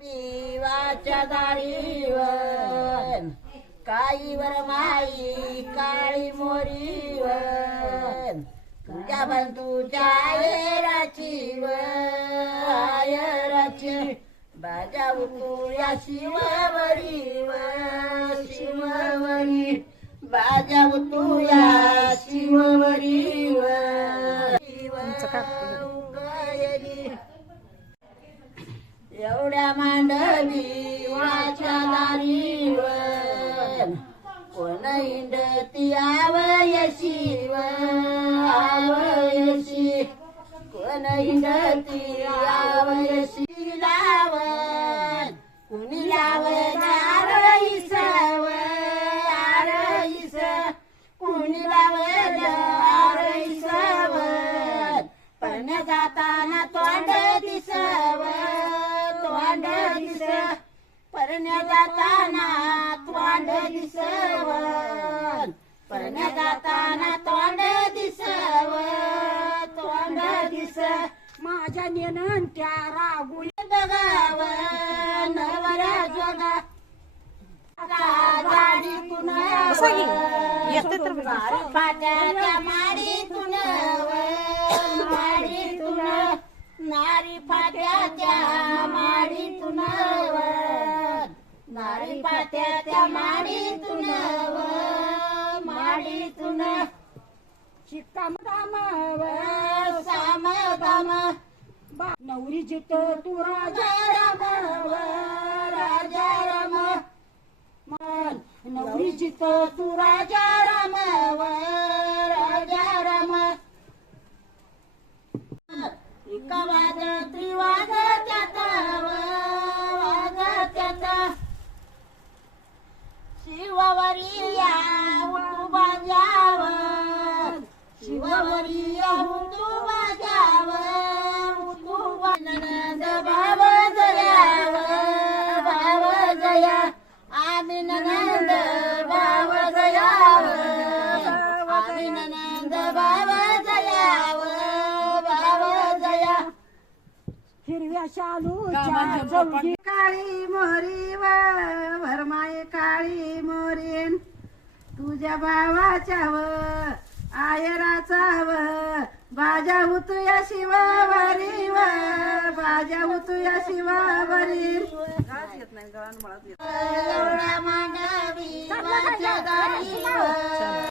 देवाच्या दारीवर काळीवर माई काळी मोरीवर तुझ्या बंधूच्या आयराची बाजाऊ तुझ्या शिववरीवर शिववरी बाजाऊ तुझ्या शिववरीवर एवढ्या मांडवी वाच्या दारीवर कोण हिंडती आवयशीव आवयशी कोण हिंडती आवयशी लावत कुणी लावत आरईसव आरईस कुणी लावत आरईसवत पण जाताना तोंड दिसव तोंड दिस परण्या जाताना तोंड दिसवत परण्या जाताना तोंड दिसवत तोंड दिस माझ्या नेन त्या रागुल बघाव नवरा जोगा गाडीतून फाट्याच्या माडीतून माडीतून नारी फाट्याच्या माडीतून नारी फाट्याच्या माडीतून माडीतून शिक्काम दाम साम दाम नवरी जित तू राजा राम राजा राम नवरी जित तू राजा राम राजा राम एका वाद त्रिवाद त्यात वाद त्यात शिववरिया उतू बाजाव शिववरिया उतू बाजाव उतू नंद भाव जयाव भाव जया आम्ही नंद भाव जयाव आम्ही नंद भाव जयाव भाव जया हिरव्या शालूच्या चौकी काळी मोरी भरमाई काळी मोरीन तुझ्या भावाच्या आयराचा बाजा उतुया शिवावरी बाजा उतुया शिवावरी एवढ्या मानवी वाच्या दारीवर